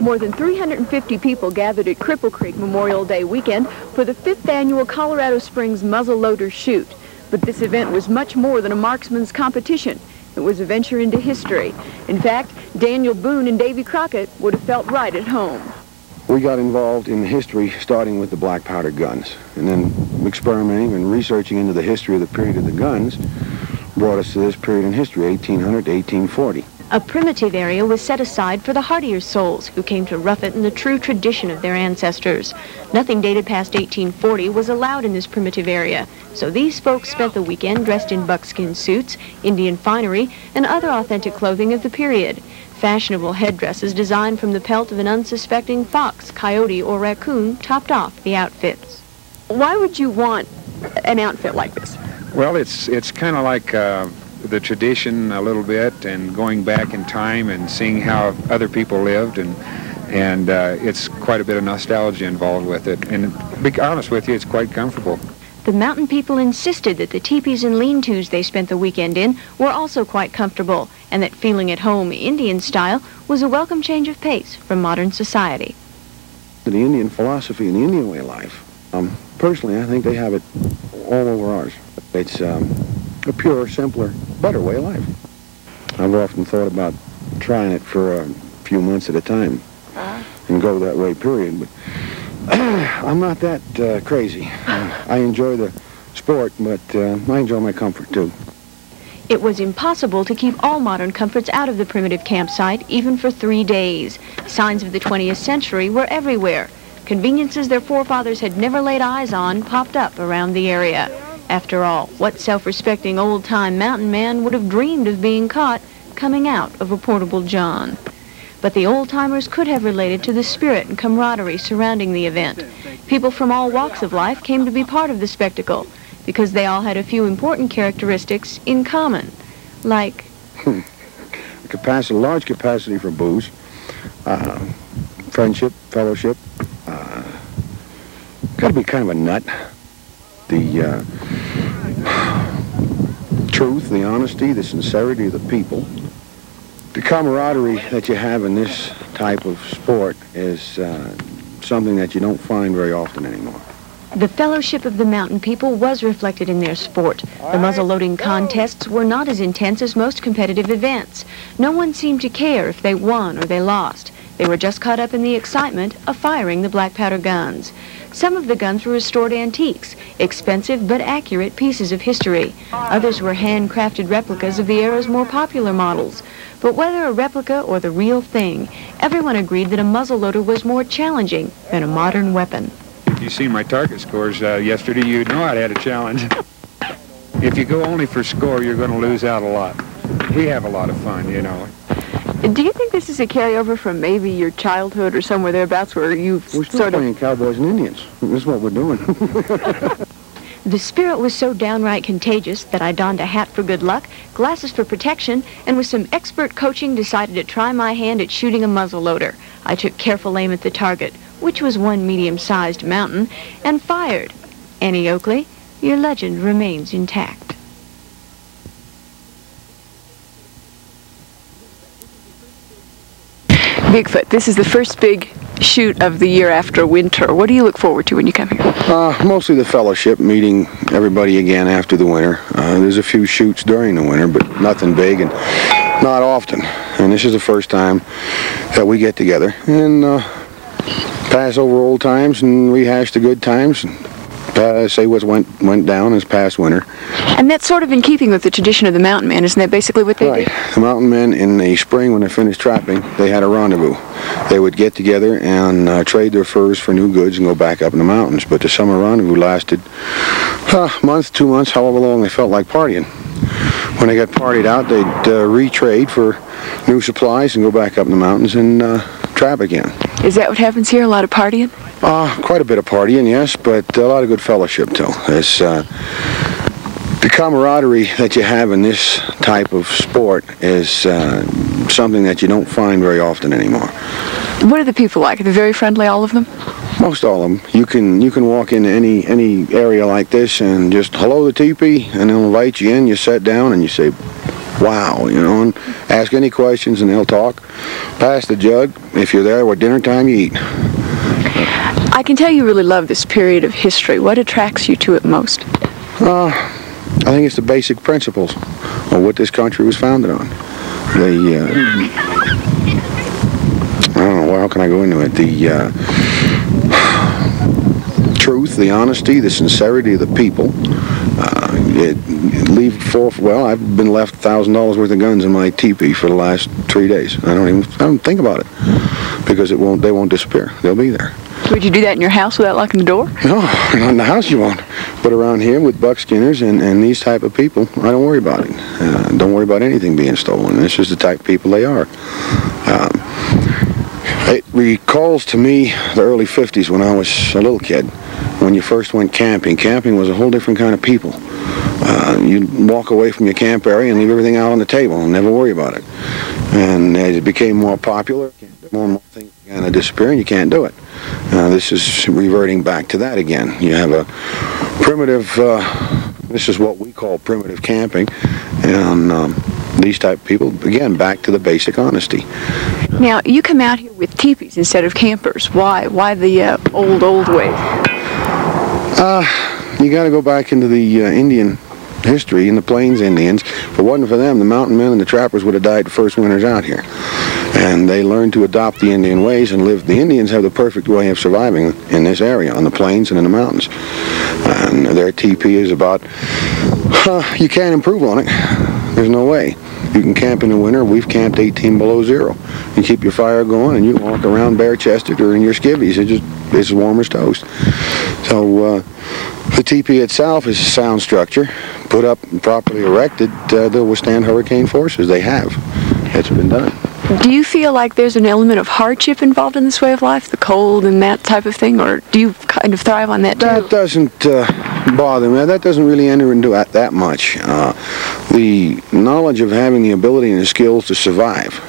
More than 350 people gathered at Cripple Creek Memorial Day weekend for the 5th annual Colorado Springs Muzzleloader Shoot. But this event was much more than a marksman's competition. It was a venture into history. In fact, Daniel Boone and Davy Crockett would have felt right at home. We got involved in history starting with the black powder guns, and then experimenting and researching into the history of the period of the guns brought us to this period in history, 1800 to 1840. A primitive area was set aside for the hardier souls who came to rough it in the true tradition of their ancestors. Nothing dated past 1840 was allowed in this primitive area, so these folks spent the weekend dressed in buckskin suits, Indian finery, and other authentic clothing of the period. Fashionable headdresses designed from the pelt of an unsuspecting fox, coyote, or raccoon topped off the outfits. Why would you want an outfit like this? Well, it's kind of like the tradition a little bit, and going back in time and seeing how other people lived, and it's quite a bit of nostalgia involved with it. And to be honest with you, it's quite comfortable. The mountain people insisted that the teepees and lean-tos they spent the weekend in were also quite comfortable, and that feeling at home Indian style was a welcome change of pace from modern society. The Indian philosophy and the Indian way of life, personally, I think they have it all over ours. It's a purer, simpler, better way of life. I've often thought about trying it for a few months at a time and go that way, period. But I'm not that crazy. I enjoy the sport, but I enjoy my comfort, too. It was impossible to keep all modern comforts out of the primitive campsite, even for 3 days. Signs of the 20th century were everywhere. Conveniences their forefathers had never laid eyes on popped up around the area. After all, what self-respecting old-time mountain man would have dreamed of being caught coming out of a portable john? But the old-timers could have related to the spirit and camaraderie surrounding the event. People from all walks of life came to be part of the spectacle because they all had a few important characteristics in common, like a large capacity for booze, friendship, fellowship, got to be kind of a nut. The truth, the honesty, the sincerity of the people. The camaraderie that you have in this type of sport is something that you don't find very often anymore. The fellowship of the mountain people was reflected in their sport. The muzzle-loading contests were not as intense as most competitive events. No one seemed to care if they won or they lost. They were just caught up in the excitement of firing the black powder guns. Some of the guns were restored antiques, expensive but accurate pieces of history. Others were handcrafted replicas of the era's more popular models. But whether a replica or the real thing, everyone agreed that a muzzleloader was more challenging than a modern weapon. If you seen my target scores yesterday, you'd know I had a challenge. If you go only for score, you're going to lose out a lot. We have a lot of fun, you know. Do you think this is a carryover from maybe your childhood or somewhere thereabouts where you've We're still playing cowboys and Indians. This is what we're doing. The spirit was so downright contagious that I donned a hat for good luck, glasses for protection, and with some expert coaching decided to try my hand at shooting a muzzleloader. I took careful aim at the target, which was one medium-sized mountain, and fired. Annie Oakley, your legend remains intact. Bigfoot, this is the first big shoot of the year after winter. What do you look forward to when you come here? Mostly the fellowship, meeting everybody again after the winter. There's a few shoots during the winter, but nothing big and not often. And this is the first time that we get together and pass over old times and rehash the good times. Say what went down this past winter. And that's sort of in keeping with the tradition of the mountain men, isn't that basically what they do? The mountain men in the spring when they finished trapping, they had a rendezvous. They would get together and trade their furs for new goods and go back up in the mountains. But the summer rendezvous lasted a month, 2 months, however long they felt like partying. When they got partied out, they'd retrade for new supplies and go back up in the mountains and trap again. Is that what happens here, a lot of partying? Quite a bit of partying, yes, but a lot of good fellowship, too. There's the camaraderie that you have in this type of sport is something that you don't find very often anymore. What are the people like? Are they very friendly, all of them? Most all of them. You can walk into any area like this and just hello the teepee, and they'll invite you in. You sit down and you say, wow, you know, and ask any questions and they'll talk. Pass the jug. If you're there, at dinner time, you eat. I can tell you really love this period of history. What attracts you to it most? I think it's the basic principles of what this country was founded on. I don't know, how can I go into it? The truth, the honesty, the sincerity of the people. I've been left $1,000 worth of guns in my teepee for the last 3 days. I don't think about it because they won't disappear. They'll be there. Would you do that in your house without locking the door? No, not in the house you won't. But around here with buckskinners and these type of people, I don't worry about it. Don't worry about anything being stolen. This is the type of people they are. It recalls to me the early 50s when I was a little kid, when you first went camping. Camping was a whole different kind of people. You'd walk away from your camp area and leave everything out on the table and never worry about it. And as it became more popular, more and more things began to disappear and you can't do it. This is reverting back to that again. You have a primitive, this is what we call primitive camping, and these type of people, again, back to the basic honesty. Now, you come out here with teepees instead of campers. Why? Why the old ways? You got to go back into the Indian history in the Plains Indians. If it wasn't for them, the mountain men and the trappers would have died the first winters out here. And they learned to adopt the Indian ways and live. The Indians have the perfect way of surviving in this area, on the plains and in the mountains. And their teepee is about, you can't improve on it. There's no way. You can camp in the winter. We've camped 18 below zero. You keep your fire going and you walk around bare-chested or in your skivvies. It's as warm as toast. So the teepee itself is a sound structure. Put up and properly erected, they'll withstand hurricane forces. They have. It's been done. Do you feel like there's an element of hardship involved in this way of life, the cold and that type of thing, or do you kind of thrive on that too? That doesn't bother me. That doesn't really enter into that much. The knowledge of having the ability and the skills to survive.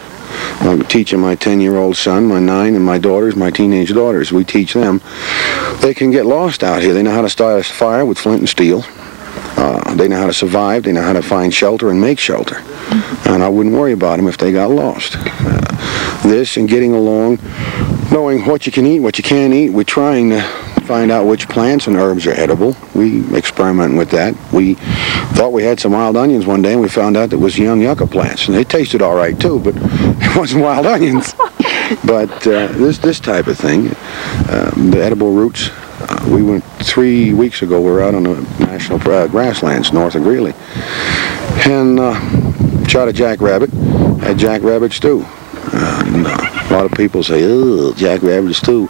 I'm teaching my 10-year-old son, my 9, and my daughters, my teenage daughters. We teach them. They can get lost out here. They know how to start a fire with flint and steel. They know how to survive. They know how to find shelter and make shelter. And I wouldn't worry about them if they got lost. This and getting along, knowing what you can eat, what you can't eat. We're trying to find out which plants and herbs are edible. We experiment with that. We thought we had some wild onions one day, and we found out it was young yucca plants. And they tasted all right, too, but it wasn't wild onions. But this type of thing, the edible roots, we went 3 weeks ago. We were out on the national grasslands north of Greeley, and shot a jackrabbit. Had jackrabbit stew. A lot of people say, "Ugh, jackrabbit stew."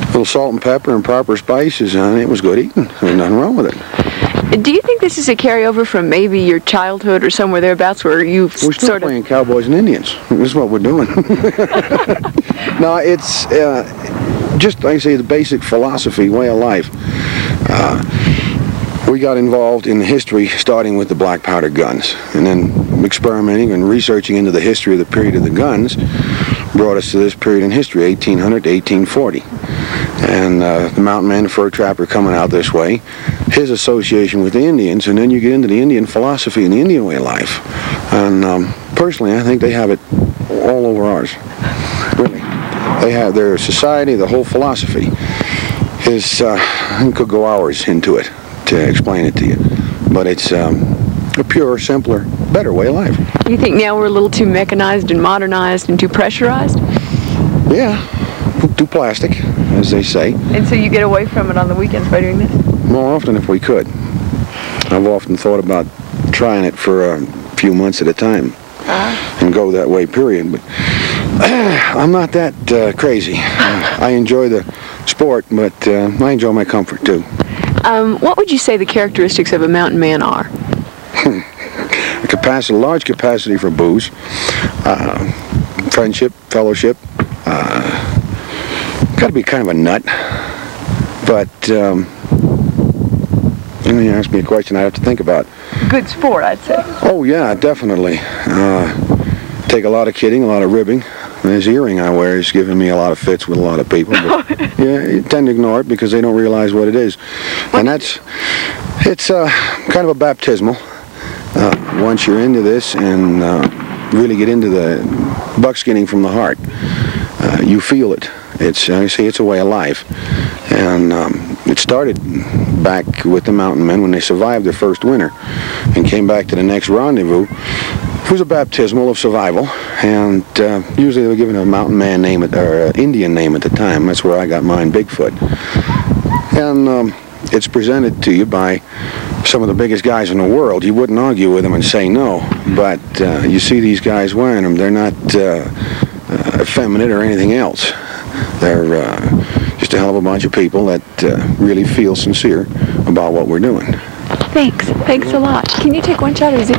A little salt and pepper and proper spices, and it was good eating. There's nothing wrong with it. Do you think this is a carryover from maybe your childhood or somewhere thereabouts where you've We're still playing cowboys and Indians. This is what we're doing. No, it's just, like I say, the basic philosophy, way of life. We got involved in history starting with the black powder guns, and then experimenting and researching into the history of the period of the guns brought us to this period in history, 1800 to 1840. And the mountain man, the fur trapper coming out this way, his association with the Indians, and then you get into the Indian philosophy and the Indian way of life. And personally, I think they have it all over ours, really. They have their society, the whole philosophy is, I could go hours into it to explain it to you, but it's a purer, simpler, better way of life. Do you think now we're a little too mechanized and modernized and too pressurized? Yeah, too plastic, as they say. And so you get away from it on the weekends by doing this? More often if we could. I've often thought about trying it for a few months at a time and go that way, period. But I'm not that crazy. I enjoy the sport, but I enjoy my comfort too. What would you say the characteristics of a mountain man are? A large capacity for booze, friendship, fellowship. Got to be kind of a nut, but you ask me a question I have to think about. Good sport, I'd say. Oh yeah, definitely. Take a lot of kidding, a lot of ribbing. This earring I wear is giving me a lot of fits with a lot of people. But, yeah, you tend to ignore it because they don't realize what it is. And it's kind of a baptismal. once you're into this and really get into the buckskinning from the heart, you feel it. It's, I say, it's a way of life. And it started back with the mountain men when they survived their first winter and came back to the next rendezvous. It was a baptismal of survival, and usually they were given a mountain man name, or Indian name at the time. That's where I got mine, Bigfoot. And it's presented to you by some of the biggest guys in the world. You wouldn't argue with them and say no, but you see these guys wearing them. They're not effeminate or anything else. They're just a hell of a bunch of people that really feel sincere about what we're doing. Thanks. Thanks a lot. Can you take one shot, or is it?